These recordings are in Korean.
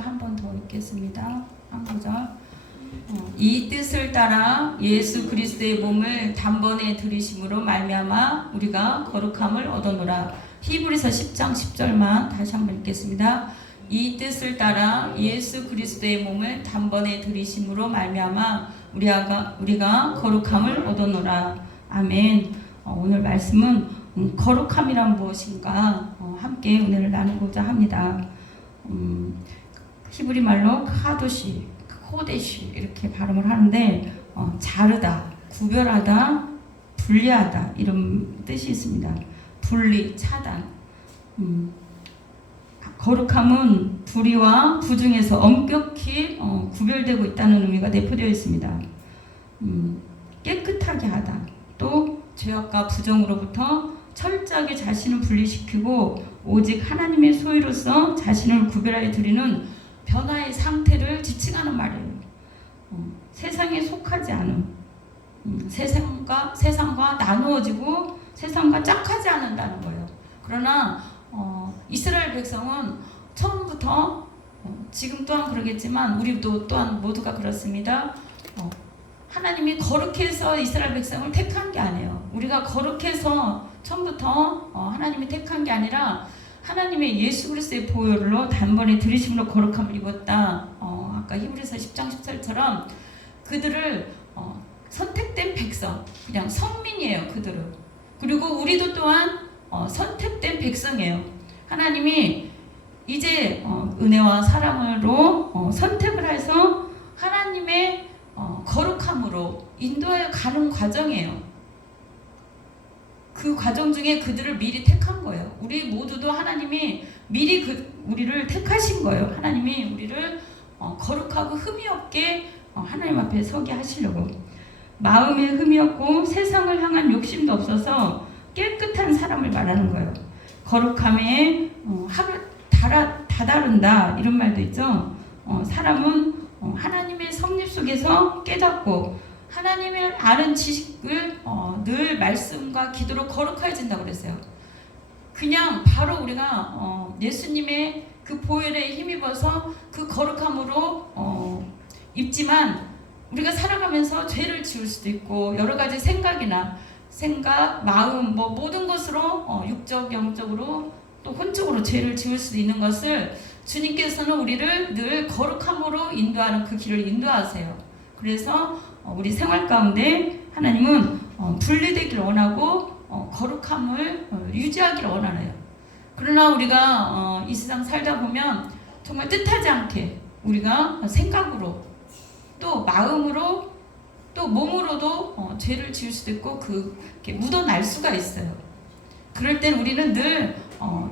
구절을 한 번 더 읽겠습니다. 한 구절. 이 뜻을 따라 예수 그리스도의 몸을 단번에 들이심으로 말미암아 우리가 거룩함을 얻어노라. 히브리서 10장 10절만 다시 한번 읽겠습니다. 이 뜻을 따라 예수 그리스도의 몸을 단번에 들이심으로 말미암아 우리가 거룩함을 얻어노라. 아멘. 오늘 말씀은 거룩함이란 무엇인가 함께 은혜를 나누고자 합니다. 히브리 말로 카도시, 코데시 이렇게 발음을 하는데 자르다, 구별하다, 분리하다 이런 뜻이 있습니다. 분리, 차단. 거룩함은 불의와 부중에서 엄격히 구별되고 있다는 의미가 내포되어 있습니다. 깨끗하게 하다, 또 죄악과 부정으로부터 철저하게 자신을 분리시키고 오직 하나님의 소유로서 자신을 구별하여 드리는 변화의 상태를 지칭하는 말이에요. 세상에 속하지 않은, 세상과 나누어지고 세상과 짝하지 않는다는 거예요. 그러나 이스라엘 백성은 처음부터 지금 또한 그러겠지만 우리도 또한 모두가 그렇습니다. 하나님이 거룩해서 이스라엘 백성을 택한 게 아니에요. 우리가 거룩해서 처음부터 하나님이 택한 게 아니라 하나님의 예수 그리스도의 보혈로 단번에 들이심으로 거룩함을 입었다. 아까 히브리서 10장 10절처럼 그들을 선택된 백성, 그냥 선민이에요. 그들은. 그리고 우리도 또한 선택된 백성이에요. 하나님이 이제 은혜와 사랑으로 선택을 해서 하나님의 거룩함으로 인도하여 가는 과정이에요. 그 과정 중에 그들을 미리 택한 거예요. 우리 모두도 하나님이 미리 우리를 택하신 거예요. 하나님이 우리를 거룩하고 흠이 없게 하나님 앞에 서게 하시려고. 마음에 흠이 없고 세상을 향한 욕심도 없어서 깨끗한 사람을 말하는 거예요. 거룩함에 하루 다다른다 이런 말도 있죠. 사람은 하나님의 섭리 속에서 깨닫고 하나님을 아는 지식을 늘 말씀과 기도로 거룩해진다고 그랬어요. 그냥 바로 우리가 예수님의 그 보혈에 힘입어서 그 거룩함으로 입지만 우리가 살아가면서 죄를 지을 수도 있고 여러 가지 생각, 마음 모든 것으로 육적, 영적으로 또 혼적으로 죄를 지을 수도 있는 것을 주님께서는 우리를 늘 거룩함으로 인도하는 그 길을 인도하세요. 그래서 우리 생활 가운데 하나님은 분리되기를 원하고 거룩함을 유지하기를 원하네요. 그러나 우리가 이 세상 살다 보면 정말 뜻하지 않게 우리가 생각으로 또 마음으로 또 몸으로도 죄를 지을 수도 있고 그렇게 묻어날 수가 있어요. 그럴 땐 우리는 늘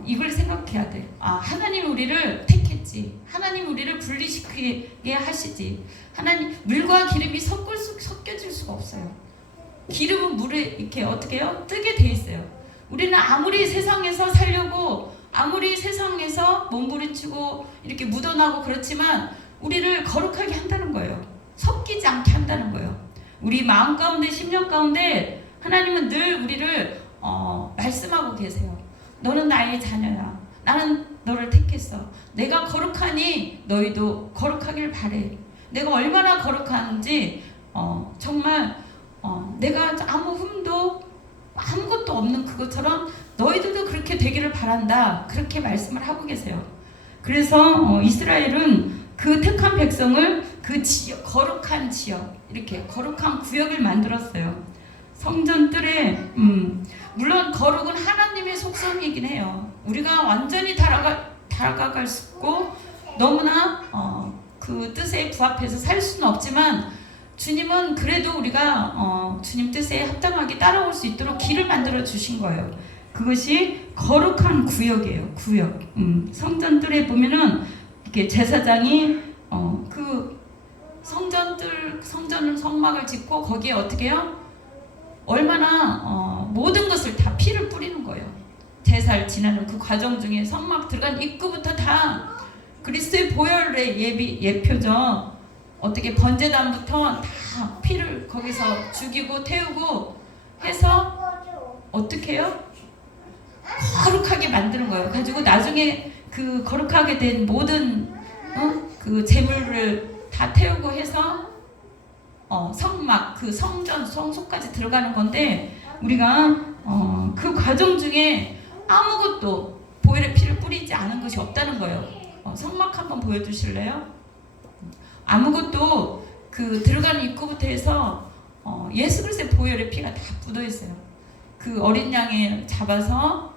이걸 생각해야 돼. 하나님이 우리를 택했지. 하나님 우리를 분리시키게 하시지. 하나님 물과 기름이 섞여질 수가 없어요. 기름은 물에 이렇게 어떻게 해요? 뜨게 돼 있어요. 우리는 아무리 세상에서 살려고 아무리 세상에서 몸부림치고 이렇게 묻어나고 그렇지만 우리를 거룩하게 한다는 거예요. 섞이지 않게 한다는 거예요. 우리 마음 가운데 심령 가운데 하나님은 늘 우리를 말씀하고 계세요. 너는 나의 자녀야. 나는 너를 택했어. 내가 거룩하니 너희도 거룩하길 바래. 내가 얼마나 거룩한지 정말 내가 아무 흠도 아무것도 없는 그것처럼 너희들도 그렇게 되기를 바란다. 그렇게 말씀을 하고 계세요. 그래서 이스라엘은 그 택한 백성을 그 지역, 거룩한 지역, 이렇게 거룩한 구역을 만들었어요. 성전 뜰에 물론 거룩은 하나님의 속성이긴 해요. 우리가 완전히 다가갈 수 없고 너무나 그 뜻에 부합해서 살 수는 없지만 주님은 그래도 우리가 주님 뜻에 합당하게 따라올 수 있도록 길을 만들어 주신 거예요. 그것이 거룩한 구역이에요. 구역. 성전 뜰에 보면은 이렇게 제사장이 그 성막을 짓고 거기에 어떻게 해요? 얼마나 모든 것을 다 피를 뿌리는 거예요. 제사를 지나는 그 과정 중에 성막 들어간 입구부터 다 그리스도의 보혈의 예표죠. 어떻게 번제단부터 다 피를 거기서 죽이고 태우고 해서 어떻게 해요? 거룩하게 만드는 거예요. 가지고 나중에 그 거룩하게 된 모든 그 제물을 다 태우고 해서 성막 그 성전 성소까지 들어가는 건데 우리가 그 과정 중에 아무것도 보혈의 피를 뿌리지 않은 것이 없다는 거예요. 성막 한번 보여주실래요? 아무것도 그 들어가는 입구부터 해서 예수 그리스도의 보혈의 피가 다 묻어 있어요. 그 어린 양을 잡아서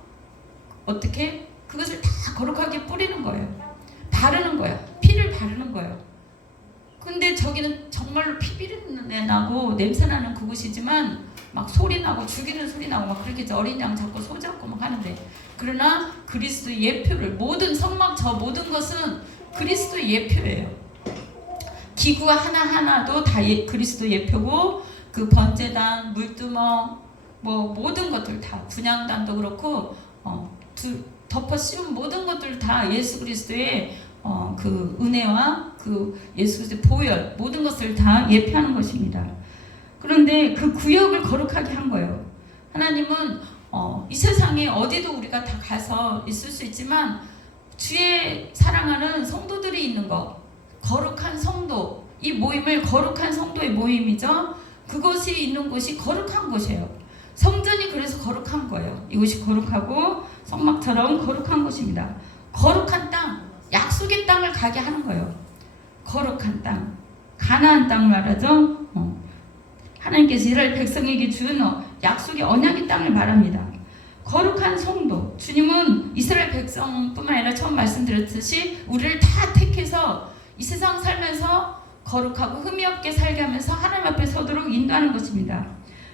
어떻게 그것을 다 거룩하게 뿌리는 거예요. 바르는 거예요. 피를 바르는 거예요. 근데 저기는 정말로 피비린내 나고 냄새 나는 그곳이지만 막 소리 나고 죽이는 소리 나고 막 그렇게 어린 양 잡고 소 잡고 막 하는데, 그러나 그리스도의 예표를, 모든 성막 저 모든 것은 그리스도의 예표예요. 기구 하나하나도 다 그리스도 예표고, 그 번제단, 물두멍, 뭐 모든 것들 다, 분향단도 그렇고 덮어 씌운 모든 것들 다 예수 그리스도의 그 은혜와 그 예수 그리스도의 보혈, 모든 것을 다 예표하는 것입니다. 그런데 그 구역을 거룩하게 한 거예요. 하나님은 이 세상에 어디도 우리가 다 가서 있을 수 있지만 주의 사랑하는 성도들이 있는 것, 거룩한 성도, 이 모임을 거룩한 성도의 모임이죠. 그것이 있는 곳이 거룩한 곳이에요. 성전이 그래서 거룩한 거예요. 이곳이 거룩하고 성막처럼 거룩한 곳입니다. 거룩한 땅, 약속의 땅을 가게 하는 거예요. 거룩한 땅, 가나안 땅 말하죠. 하나님께서 이스라엘 백성에게 준 약속의 언약의 땅을 말합니다. 거룩한 성도, 주님은 이스라엘 백성뿐만 아니라 처음 말씀드렸듯이 우리를 다 택해서 이 세상 살면서 거룩하고 흠이 없게 살게 하면서 하나님 앞에 서도록 인도하는 것입니다.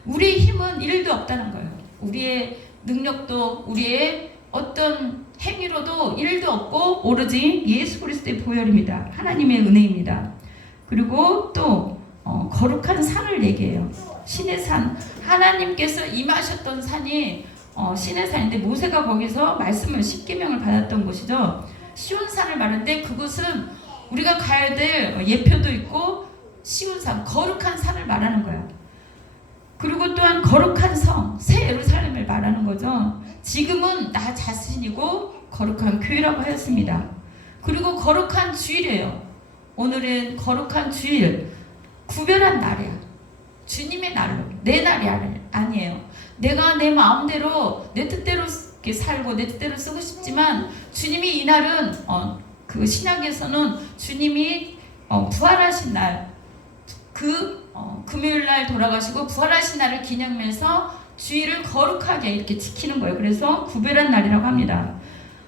우리의 힘은 1도 없다는 거예요. 우리의 능력도 우리의 어떤 행위로도 1도 없고 오로지 예수 그리스도의 보혈입니다. 하나님의 은혜입니다. 그리고 또 거룩한 산을 얘기해요. 신의 산, 하나님께서 임하셨던 산이 신의 산인데 모세가 거기서 말씀을 십계명을 받았던 곳이죠. 시온산을 말하는데 그곳은 우리가 가야 될 예표도 있고 시온산, 거룩한 산을 말하는 거야. 그리고 또한 거룩한 성, 새 예루살렘을 말하는 거죠. 지금은 나 자신이고 거룩한 교회라고 하였습니다. 그리고 거룩한 주일이에요. 오늘은 거룩한 주일, 구별한 날이야. 주님의 날로, 내 날이 아니에요. 내가 내 마음대로 내 뜻대로 이렇게 살고 내 뜻대로 쓰고 싶지만 주님이 이 날은 그 신약에서는 주님이 부활하신 날, 그 금요일 날 돌아가시고 부활하신 날을 기념해서 주일을 거룩하게 이렇게 지키는 거예요. 그래서 구별한 날이라고 합니다.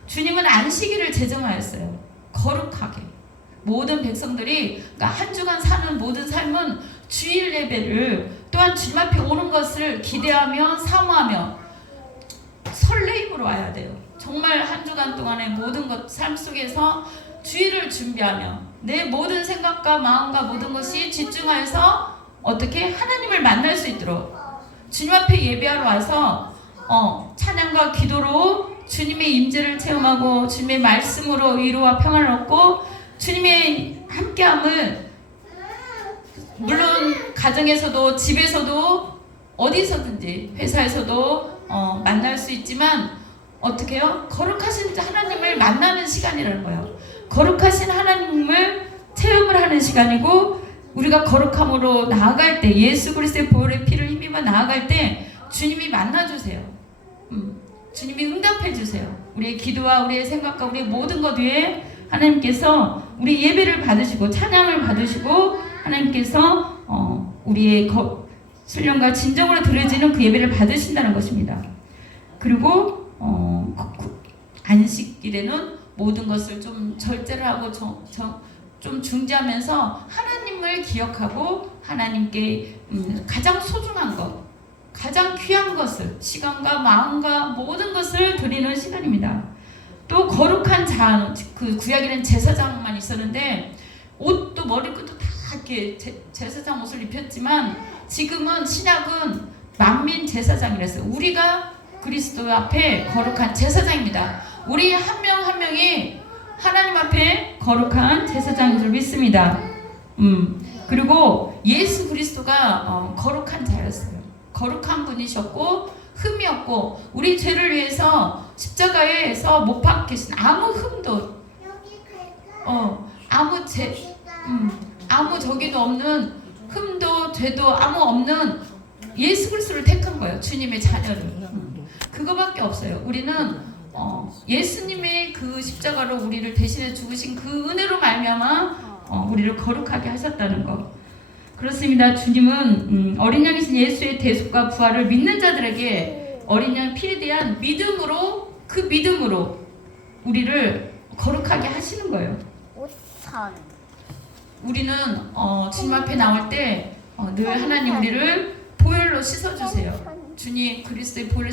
주님은 안식일을 제정하였어요. 거룩하게. 모든 백성들이, 그러니까 한 주간 사는 모든 삶은 주일 예배를, 또한 주님 앞에 오는 것을 기대하며 사모하며 설레임으로 와야 돼요. 정말 한 주간 동안의 모든 것, 삶 속에서 주일을 준비하며 내 모든 생각과 마음과 모든 것이 집중하여서 어떻게 하나님을 만날 수 있도록 주님 앞에 예배하러 와서 찬양과 기도로 주님의 임재를 체험하고 주님의 말씀으로 위로와 평안을 얻고 주님의 함께함을, 물론 가정에서도 집에서도 어디서든지 회사에서도 만날 수 있지만 어떻게 해요? 거룩하신 하나님을 만나는 시간이라는 거예요. 거룩하신 하나님을 체험을 하는 시간이고, 우리가 거룩함으로 나아갈 때, 예수 그리스도의 보혈의 피를 힘입어 나아갈 때 주님이 만나주세요. 주님이 응답해주세요. 우리의 기도와 우리의 생각과 우리의 모든 것 위에 하나님께서 우리 예배를 받으시고 찬양을 받으시고 하나님께서 우리의 신령과 진정으로 드려지는 그 예배를 받으신다는 것입니다. 그리고 안식일에는 모든 것을 좀 절제를 하고 좀 중지하면서 하나님을 기억하고 하나님께 가장 소중한 것, 가장 귀한 것을, 시간과 마음과 모든 것을 드리는 시간입니다. 또 거룩한 장, 그 구약에는 제사장만 있었는데 옷도 머리끝도 다 이렇게 제사장 옷을 입혔지만 지금은 신약은 만민 제사장이랬어요. 우리가 그리스도 앞에 거룩한 제사장입니다. 우리 한 명 한 명이 하나님 앞에 거룩한 제사장인 줄 믿습니다. 그리고 예수 그리스도가 거룩한 자였어요. 거룩한 분이셨고 흠이 없고 우리 죄를 위해서 십자가에서 못 박히신 아무 흠도 아무 저기도 없는 흠도 죄도 아무 없는 예수 그리스도를 택한 거예요. 주님의 자녀를. 그거밖에 없어요. 우리는 예수님의 그 십자가로 우리를 대신해 죽으신 그 은혜로 말미암아 우리를 거룩하게 하셨다는 거. 그렇습니다. 주님은 어린 양이신 예수의 대속과 부활을 믿는 자들에게 어린 양 피에 대한 믿음으로 그 믿음으로 우리를 거룩하게 하시는 거예요. 우리는 주님 앞에 나올 때 늘 하나님 우리를 보혈로 씻어주세요. 주님 그리스도의 보혈로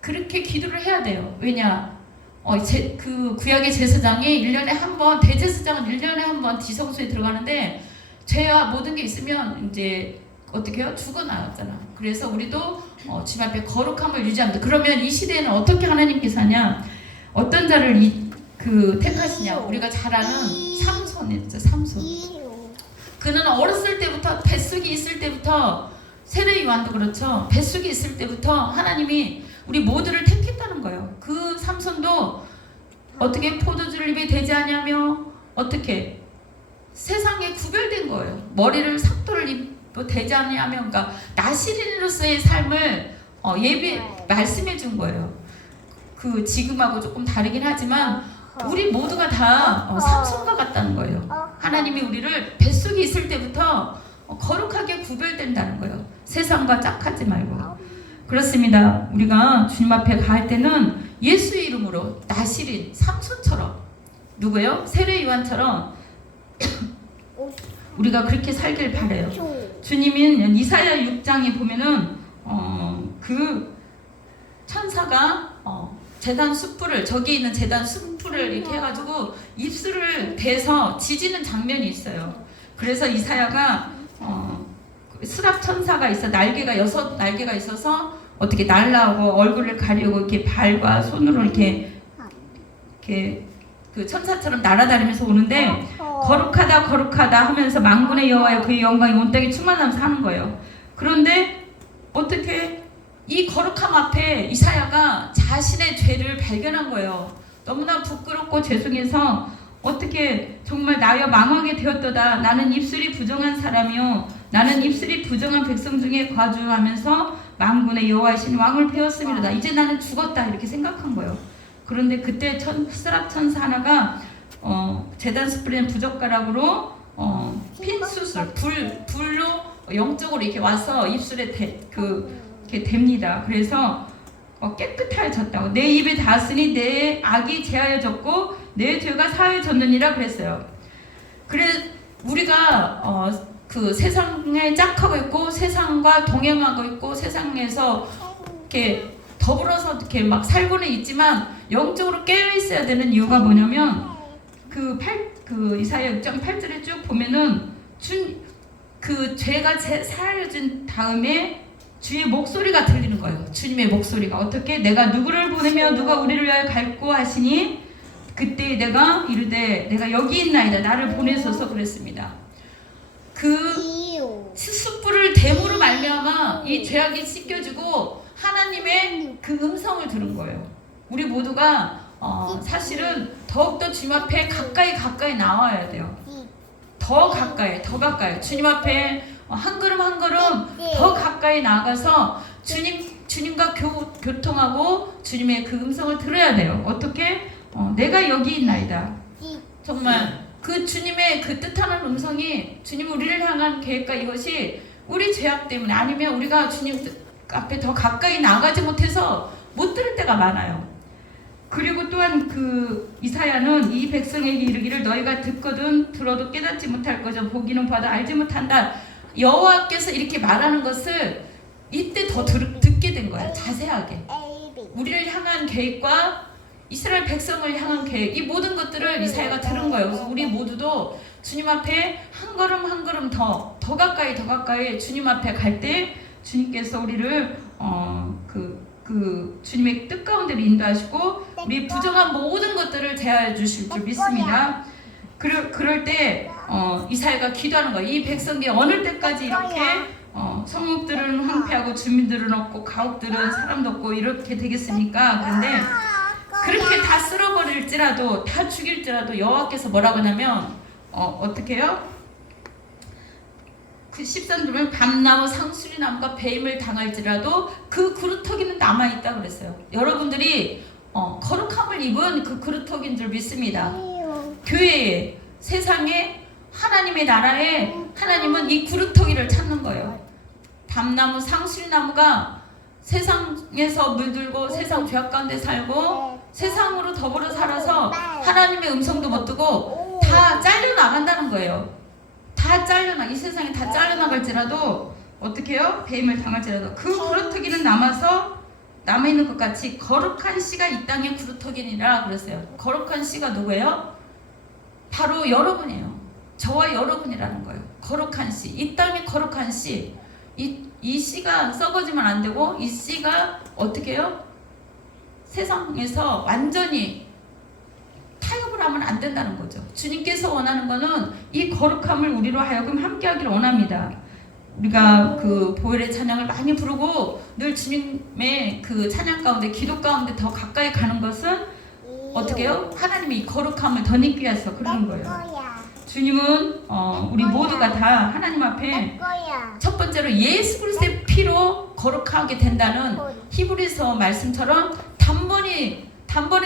그렇게 기도를 해야 돼요. 왜냐? 그 구약의 제사장이 1년에 한 번, 대제사장은 1년에 한 번 지성소에 들어가는데 죄와 모든 게 있으면 이제 어떻게 해요? 죽어나왔잖아. 그래서 우리도 주님 앞에 거룩함을 유지합니다. 그러면 이 시대에는 어떻게 하나님께서 하냐? 어떤 자를 택하시냐? 우리가 잘 아는 삼손이었죠. 삼손. 그는 어렸을 때부터 뱃속에 있을 때부터 세례 요한도 그렇죠. 뱃속에 있을 때부터 하나님이 우리 모두를 택했다는 거예요. 그 삼손도 어떻게 포도주를 입에 대지 않냐며 어떻게 세상에 구별된 거예요. 머리를 삭도를 입고 대지 않냐며 그러니까 나시린으로서의 삶을 말씀해 준 거예요. 그 지금하고 조금 다르긴 하지만 우리 모두가 다 삼손과 같다는 거예요. 하나님이 우리를 뱃속에 있을 때부터 거룩하게 구별된다는 거예요. 세상과 짝하지 말고. 그렇습니다. 우리가 주님 앞에 갈 때는 예수의 이름으로 나시린 삼손처럼 누구요? 세례 요한처럼 우리가 그렇게 살길 바래요. 주님인 이사야 6장에 보면은 그 천사가 제단 숯불을 저기 있는 제단 숯불을 이렇게 해가지고 입술을 대서 지지는 장면이 있어요. 그래서 이사야가 수랍 천사가 있어 여섯 날개가 있어서 어떻게 날라오고 얼굴을 가리고 이렇게 발과 손으로 이렇게 그 천사처럼 날아다니면서 오는데 거룩하다 거룩하다 하면서 만군의 여호와여 그의 영광이 온 땅에 충만하면서 하는 거예요. 그런데 어떻게 이 거룩함 앞에 이사야가 자신의 죄를 발견한 거예요. 너무나 부끄럽고 죄송해서 어떻게 정말 나여 망하게 되었도다. 나는 입술이 부정한 사람이요 나는 입술이 부정한 백성 중에 과주하면서 만군의 여호와이신 왕을 배웠음이로다. 이제 나는 죽었다 이렇게 생각한 거예요. 그런데 그때 수랍 천사 하나가 제단 숯불에 부젓가락으로 핀 숯을 불로 영적으로 이렇게 와서 입술에 이렇게 댑니다. 그래서 깨끗하여졌다고 내 입에 닿았으니 내 악이 제하여졌고 내 죄가 사하여졌느니라 그랬어요. 그래 우리가 그 세상에 짝하고 있고 세상과 동행하고 있고 세상에서 이렇게 더불어서 이렇게 막 살고는 있지만 영적으로 깨어 있어야 되는 이유가 뭐냐면 그 이사야 6장 8절에 쭉 보면은 그 죄가 사하여진 다음에 주의 목소리가 들리는 거예요. 주님의 목소리가 어떻게 내가 누구를 보내며 누가 우리를 위하여 갈고 하시니 그때 내가 이르되 내가 여기 있나이다 나를 보내소서 그랬습니다. 그 숯불을 댐으로 말미암아 이 죄악이 씻겨지고 하나님의 그 음성을 들은 거예요. 우리 모두가 사실은 더욱더 주님 앞에 가까이 나와야 돼요. 더 가까이 주님 앞에 한 걸음 더 가까이 나가서 주님과 교통하고 주님의 그 음성을 들어야 돼요. 어떻게? 내가 여기 있나이다. 정말 그 주님의 그 뜻하는 음성이 주님 우리를 향한 계획과 이것이 우리 죄악 때문에 아니면 우리가 주님 앞에 더 가까이 나가지 못해서 못 들을 때가 많아요. 그리고 또한 그 이사야는 이 백성에게 이르기를 너희가 듣거든 들어도 깨닫지 못할 것이요 보기는 봐도 알지 못한다. 여호와께서 이렇게 말하는 것을 이때 더 듣게 된 거예요. 자세하게 우리를 향한 계획과 이스라엘 백성을 향한 계획 이 모든 것들을 이사야가 들은 거예요. 그래서 우리 모두도 주님 앞에 한 걸음 더 가까이 주님 앞에 갈 때 주님께서 우리를 그 주님의 뜻 가운데로 인도하시고 우리 부정한 모든 것들을 제하여 주실 줄 믿습니다. 그럴 때 이사야가 기도하는 거예요. 이 백성이 어느 때까지 이렇게 성읍들은 황폐하고 주민들은 없고 가옥들은 사람도 없고 이렇게 되겠습니까? 그런데 그렇게 다 쓸어버릴지라도 다 죽일지라도 여호와께서 뭐라고 하냐면 어떻게 해요? 그 13절은 밤나무 상수리나무가 배임을 당할지라도 그 그루터기는 남아있다 그랬어요. 여러분들이 거룩함을 입은 그 그루터기인 줄 믿습니다. 교회에, 세상에, 하나님의 나라에 하나님은 이 그루터기를 찾는 거예요. 밤나무 상수리나무가 세상에서 물들고 세상 죄악 가운데 살고 세상으로 더불어 살아서 하나님의 음성도 못 듣고 다 잘려나간다는 거예요. 이 세상에 다 잘려나갈지라도 어떻게 해요? 배임을 당할지라도 그 그루터기는 남아있는 것 같이 거룩한 씨가 이 땅의 그루터기니라 그랬어요. 거룩한 씨가 누구예요? 바로 여러분이에요. 저와 여러분이라는 거예요. 거룩한 씨, 이 땅의 거룩한 씨. 이 씨가 썩어지면 안 되고 이 씨가 어떻게 해요? 세상에서 완전히 타협을 하면 안 된다는 거죠. 주님께서 원하는 거는 이 거룩함을 우리로 하여금 함께하기를 원합니다. 우리가 그 보혈의 찬양을 많이 부르고 늘 주님의 그 찬양 가운데 기도 가운데 더 가까이 가는 것은 어떻게 해요? 하나님이 이 거룩함을 더 느끼게 해서 그러는 거예요. 주님은 우리 모두가 다 하나님 앞에 첫 번째로 예수 그리스도의 피로 거룩하게 된다는 히브리서 말씀처럼 단번에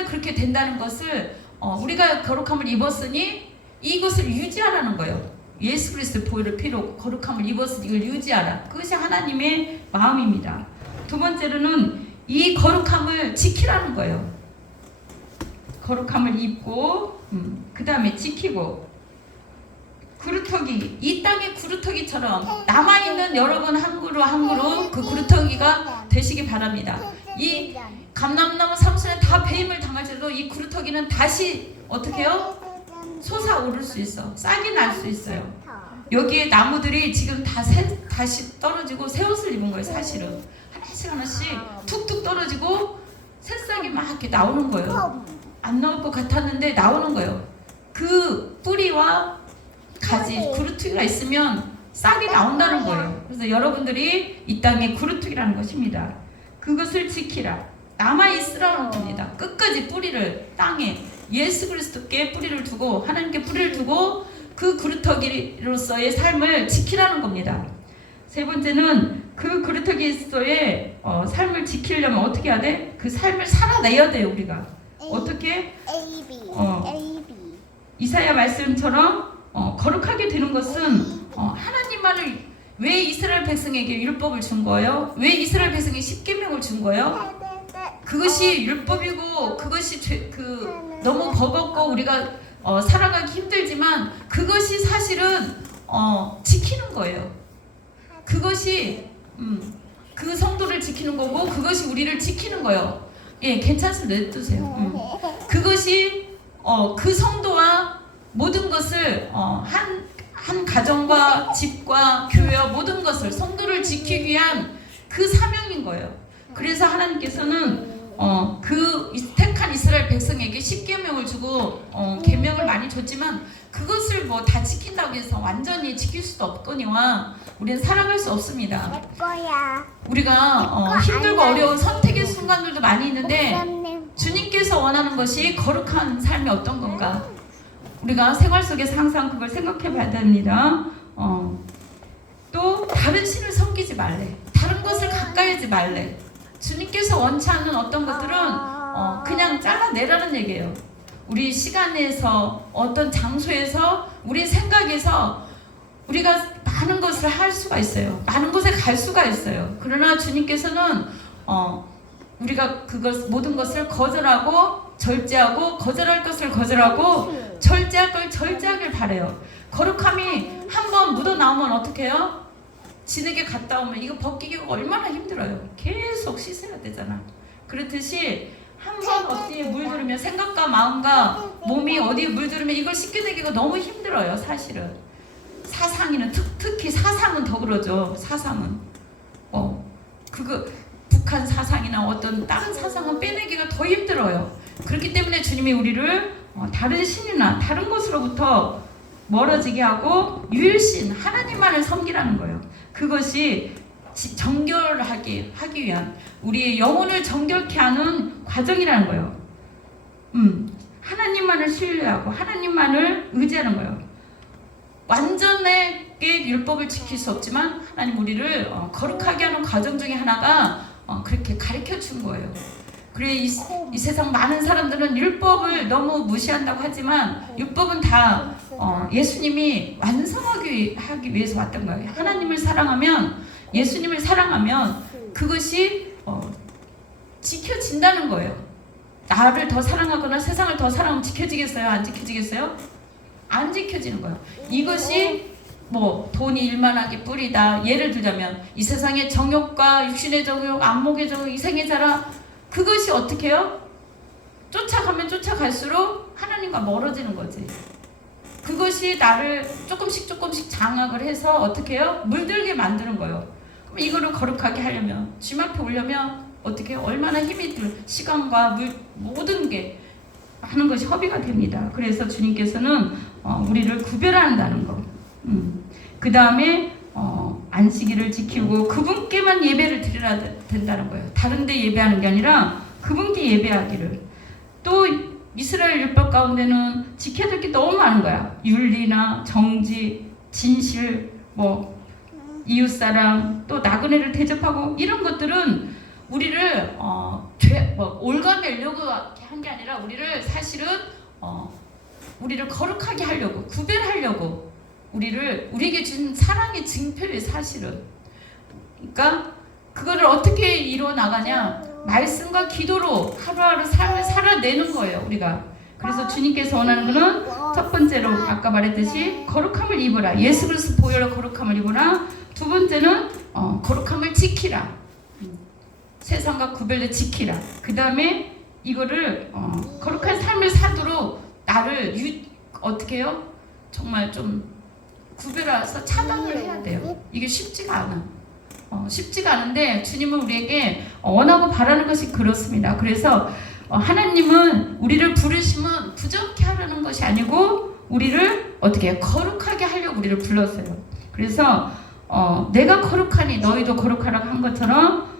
그렇게 된다는 것을 우리가 거룩함을 입었으니 이것을 유지하라는 거예요. 예수 그리스도의 보혈의 피로 거룩함을 입었으니 이걸 유지하라. 그것이 하나님의 마음입니다. 두 번째로는 이 거룩함을 지키라는 거예요. 거룩함을 입고 그 다음에 지키고 그루터기, 이 땅의 그루터기처럼 남아있는 여러분 한 그루 한 그루 그 그루터기가 되시기 바랍니다. 이 감람나무 상수에 다 배임을 당할지라도 이 그루터기는 다시 어떻게 해요? 솟아오를 수 있어. 싹이 날 수 있어요. 여기에 나무들이 지금 다시 떨어지고 새 옷을 입은 거예요. 사실은 하나씩 툭툭 떨어지고 새싹이 막 이렇게 나오는 거예요. 안 나올 것 같았는데 나오는 거예요. 그 뿌리와 가지, 그루터기가 있으면 싹이 나온다는 거예요. 그래서 여러분들이 이 땅의 그루터기라는 것입니다. 그것을 지키라. 남아있으라는 겁니다. 끝까지 뿌리를 땅에 예수 그리스도께 뿌리를 두고 하나님께 뿌리를 두고 그 그루터기로서의 삶을 지키라는 겁니다. 세 번째는 그 그루터기로서의 삶을 지키려면 어떻게 해야 돼? 그 삶을 살아내야 돼요. 우리가 어떻게? 이사야 말씀처럼 거룩하게 되는 것은 하나님만을 왜 이스라엘 백성에게 율법을 준 거예요? 왜 이스라엘 백성에게 십계명을 준 거예요? 그것이 율법이고 그것이 너무 버겁고 우리가 살아가기 힘들지만 그것이 사실은 지키는 거예요. 그것이 그 성도를 지키는 거고 그것이 우리를 지키는 거예요. 예, 괜찮습니다. 냅두세요. 그것이 그 성도와 모든 것을 한 가정과 집과 교회와 모든 것을 성도를 지키기 위한 그 사명인 거예요. 그래서 하나님께서는 그 택한 이스라엘 백성에게 십계명을 주고 계명을 많이 줬지만 그것을 뭐 다 지킨다고 해서 완전히 지킬 수도 없거니와 우리는 살아갈 수 없습니다. 우리가 힘들고 어려운 선택의 순간들도 많이 있는데 주님께서 원하는 것이 거룩한 삶이 어떤 건가? 우리가 생활 속에서 항상 그걸 생각해 봐야 됩니다. 또 다른 신을 섬기지 말래. 다른 것을 가까이 하지 말래. 주님께서 원치 않는 어떤 것들은 그냥 잘라내라는 얘기예요. 우리 시간에서 어떤 장소에서 우리 생각에서 우리가 많은 것을 할 수가 있어요. 많은 곳에 갈 수가 있어요. 그러나 주님께서는 우리가 그것 모든 것을 거절하고 절제하고 거절할 것을 거절하고 절제할 걸 절제하길 바래요. 거룩함이 한번 묻어 나오면 어떻게 해요? 진흙에 갔다 오면 이거 벗기기가 얼마나 힘들어요. 계속 씻어야 되잖아. 그렇듯이 한번 어디에 물들으면 생각과 마음과 몸이 어디에 물들으면 이걸 씻겨내기가 너무 힘들어요. 사실은 사상이는 특히 사상은 더 그러죠. 사상은 그거 북한 사상이나 어떤 다른 사상은 빼내기가 더 힘들어요. 그렇기 때문에 주님이 우리를 다른 신이나 다른 것으로부터 멀어지게 하고 유일신 하나님만을 섬기라는 거예요. 그것이 정결하게 하기 위한 우리의 영혼을 정결케 하는 과정이라는 거예요. 하나님만을 신뢰하고 하나님만을 의지하는 거예요. 완전하게 율법을 지킬 수 없지만 하나님 우리를 거룩하게 하는 과정 중에 하나가 그렇게 가르쳐 준 거예요. 그래 이 세상 많은 사람들은 율법을 너무 무시한다고 하지만 율법은 다 예수님이 완성하기 위해서 왔던 거예요. 하나님을 사랑하면, 예수님을 사랑하면 그것이 지켜진다는 거예요. 나를 더 사랑하거나 세상을 더 사랑하면 지켜지겠어요? 안 지켜지겠어요? 안 지켜지는 거예요. 이것이 뭐 돈이 일만하게 뿌리다. 예를 들자면 이 세상의 정욕과 육신의 정욕, 안목의 정욕, 이생의 자랑, 그것이 어떻게 해요? 쫓아가면 쫓아갈수록 하나님과 멀어지는 거지. 그것이 나를 조금씩 장악을 해서 어떻게 해요? 물들게 만드는 거예요. 그럼 이거를 거룩하게 하려면, 주님 앞에 오려면 어떻게 해요? 얼마나 힘이 들, 시간과 물, 모든 게 하는 것이 허비가 됩니다. 그래서 주님께서는 우리를 구별한다는 거. 그 다음에 안식일을 지키고 그분께만 예배를 드려야 된다는 거예요. 다른 데 예배하는 게 아니라 그분께 예배하기를. 또 이스라엘 율법 가운데는 지켜야 될 게 너무 많은 거야. 윤리나 정지, 진실, 뭐 이웃사랑, 또 나그네를 대접하고, 이런 것들은 우리를 올가매려고 한 게 아니라 우리를 사실은 우리를 거룩하게 하려고, 구별하려고, 우리에게 준 사랑의 증표예요, 사실은. 그러니까 그거를 어떻게 이루어 나가냐? 말씀과 기도로 하루하루 삶을 살아내는 거예요, 우리가. 그래서 주님께서 원하는 것은 첫 번째로 아까 말했듯이 거룩함을 입으라. 예수 그리스도 보혈로 거룩함을 입으라. 두 번째는 거룩함을 지키라. 세상과 구별돼 지키라. 그 다음에 이거를 거룩한 삶을 사도록 나를 어떻게 해요? 정말 좀 구별해서 차단을 해야 돼요. 이게 쉽지가 않아. 쉽지가 않은데 주님은 우리에게 원하고 바라는 것이 그렇습니다. 그래서 하나님은 우리를 부르시면 부정케 하려는 것이 아니고 우리를 어떻게 해요? 거룩하게 하려고 우리를 불렀어요. 그래서 내가 거룩하니 너희도 거룩하라고 한 것처럼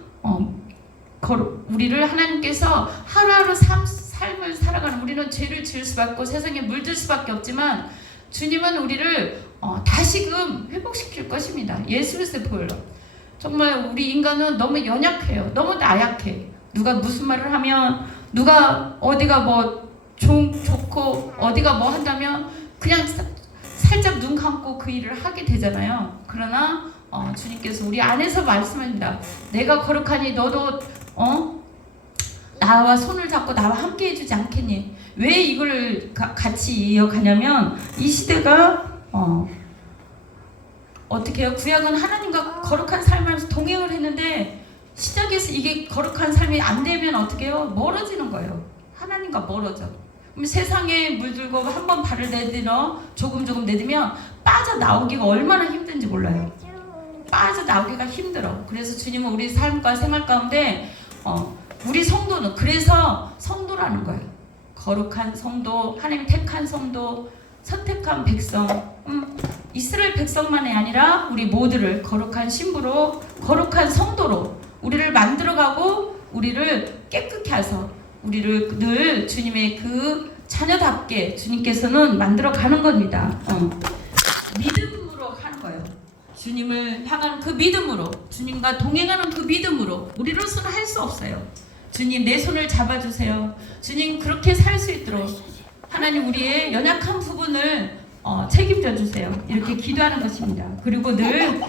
우리를 하나님께서 하루하루 삶을 살아가는, 우리는 죄를 지을 수밖에 없고 세상에 물들 수밖에 없지만 주님은 우리를 다시금 회복시킬 것입니다. 예수 그리스도의 보혈로. 정말 우리 인간은 너무 연약해요. 너무 나약해. 누가 무슨 말을 하면, 누가 어디가 뭐 좋고 어디가 뭐 한다면 그냥 살짝 눈 감고 그 일을 하게 되잖아요. 그러나 주님께서 우리 안에서 말씀합니다. 내가 거룩하니 너도 나와 손을 잡고 나와 함께 해주지 않겠니? 왜 이걸 같이 이어가냐면 이 시대가 어떻게 해요? 구약은 하나님과 거룩한 삶을 하면서 동행을 했는데 시작에서 이게 거룩한 삶이 안 되면 어떻게 해요? 멀어지는 거예요. 하나님과 멀어져. 그럼 세상에 물들고 한번 발을 내딛어 조금 내딛으면 빠져나오기가 얼마나 힘든지 몰라요. 빠져나오기가 힘들어. 그래서 주님은 우리 삶과 생활 가운데 우리 성도는, 그래서 성도라는 거예요. 거룩한 성도, 하나님 택한 성도, 선택한 백성, 이스라엘 백성만이 아니라 우리 모두를 거룩한 신부로, 거룩한 성도로 우리를 만들어가고 우리를 깨끗게 하셔서 우리를 늘 주님의 그 자녀답게 주님께서는 만들어가는 겁니다. 믿음으로 하는 거예요. 주님을 향하는 그 믿음으로, 주님과 동행하는 그 믿음으로 우리로서는 할 수 없어요. 주님 내 손을 잡아주세요. 주님 그렇게 살 수 있도록 하나님 우리의 연약한 부분을 책임져 주세요. 이렇게 기도하는 것입니다. 그리고 늘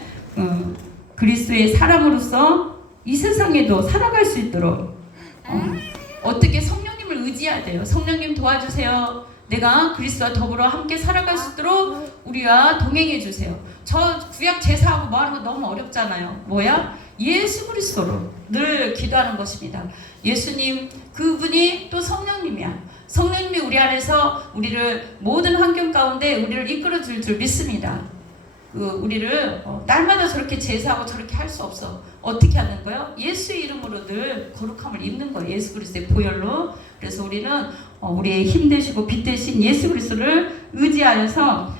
그리스도의 사람으로서 이 세상에도 살아갈 수 있도록 어떻게 성령님을 의지해야 돼요. 성령님 도와주세요. 내가 그리스도와 더불어 함께 살아갈 수 있도록 우리와 동행해 주세요. 저 구약 제사하고 뭐 하는 거 너무 어렵잖아요. 뭐야? 예수 그리스도로 늘 기도하는 것입니다. 예수님 그분이 또 성령님이야. 성령님이 우리 안에서 우리를 모든 환경 가운데 우리를 이끌어 줄 줄 믿습니다. 우리를 날마다 저렇게 제사하고 저렇게 할 수 없어. 어떻게 하는 거예요? 예수의 이름으로 늘 거룩함을 입는 거예요. 예수 그리스도의 보혈로. 그래서 우리는 우리의 힘 되시고 빛 되신 예수 그리스도를 의지하여서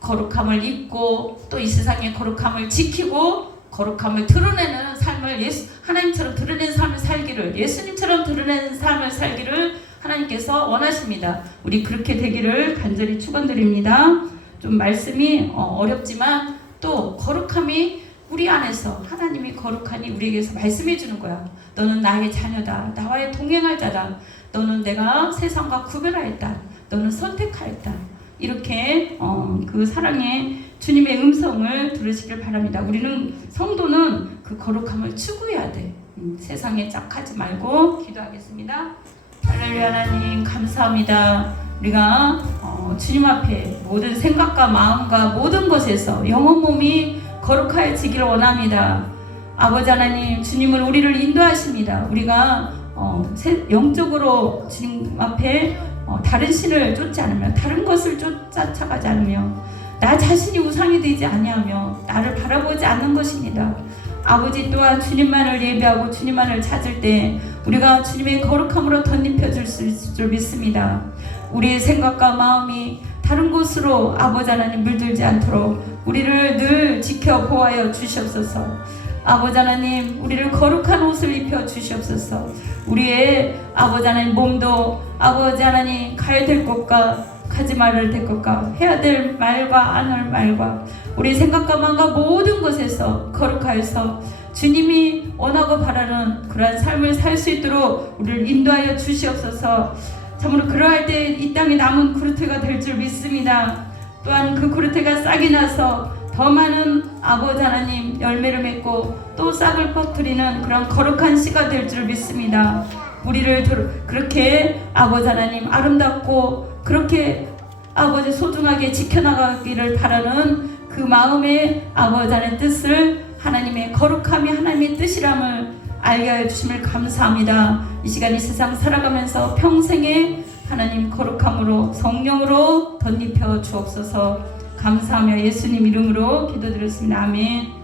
거룩함을 입고 또 이 세상의 거룩함을 지키고 거룩함을 드러내는 삶을 하나님처럼 드러내는 삶을 살기를, 예수님처럼 드러내는 삶을 살기를 하나님께서 원하십니다. 우리 그렇게 되기를 간절히 축원드립니다. 좀 말씀이 어렵지만 또 거룩함이 우리 안에서 하나님이 거룩하니 우리에게서 말씀해 주는 거야. 너는 나의 자녀다. 나와의 동행할 자다. 너는 내가 세상과 구별하였다. 너는 선택하였다. 이렇게 그 사랑의 주님의 음성을 들으시길 바랍니다. 우리는 성도는 그 거룩함을 추구해야 돼. 세상에 짝하지 말고 기도하겠습니다. 할렐루야. 하나님 감사합니다. 우리가 주님 앞에 모든 생각과 마음과 모든 것에서 영혼 몸이 거룩하여지기를 원합니다. 아버지 하나님, 주님은 우리를 인도하십니다. 우리가 영적으로 주님 앞에 다른 신을 쫓지 않으며 다른 것을 쫓아가지 않으며 나 자신이 우상이 되지 아니하며 나를 바라보지 않는 것입니다. 아버지 또한 주님만을 예배하고 주님만을 찾을 때 우리가 주님의 거룩함으로 덧입혀줄 수 있을 줄 믿습니다. 우리의 생각과 마음이 다른 곳으로 아버지 하나님 물들지 않도록 우리를 늘 지켜 보호하여 주시옵소서. 아버지 하나님, 우리를 거룩한 옷을 입혀 주시옵소서. 우리의 아버지 하나님 몸도 아버지 하나님 가야 될 곳과 가지 말아야 될 곳과 해야 될 말과 안 할 말과 우리 생각과 마음과 모든 것에서 거룩하여서 주님이 원하고 바라는 그러한 삶을 살 수 있도록 우리를 인도하여 주시옵소서. 참으로 그러할 때 이 땅에 남은 그루터기가 될 줄 믿습니다. 또한 그 그루터기가 싹이 나서 더 많은 아버지 하나님 열매를 맺고 또 싹을 퍼뜨리는 그런 거룩한 씨가 될 줄 믿습니다. 우리를 그렇게 아버지 하나님 아름답고 그렇게 아버지 소중하게 지켜나가기를 바라는 그 마음의 아버지 하나님의 뜻을 하나님의 거룩함이 하나님의 뜻이람을 알게 하여 주심을 감사합니다. 이 시간 이 세상 살아가면서 평생에 하나님 거룩함으로 성령으로 덧입혀 주옵소서. 감사하며 예수님 이름으로 기도드렸습니다. 아멘.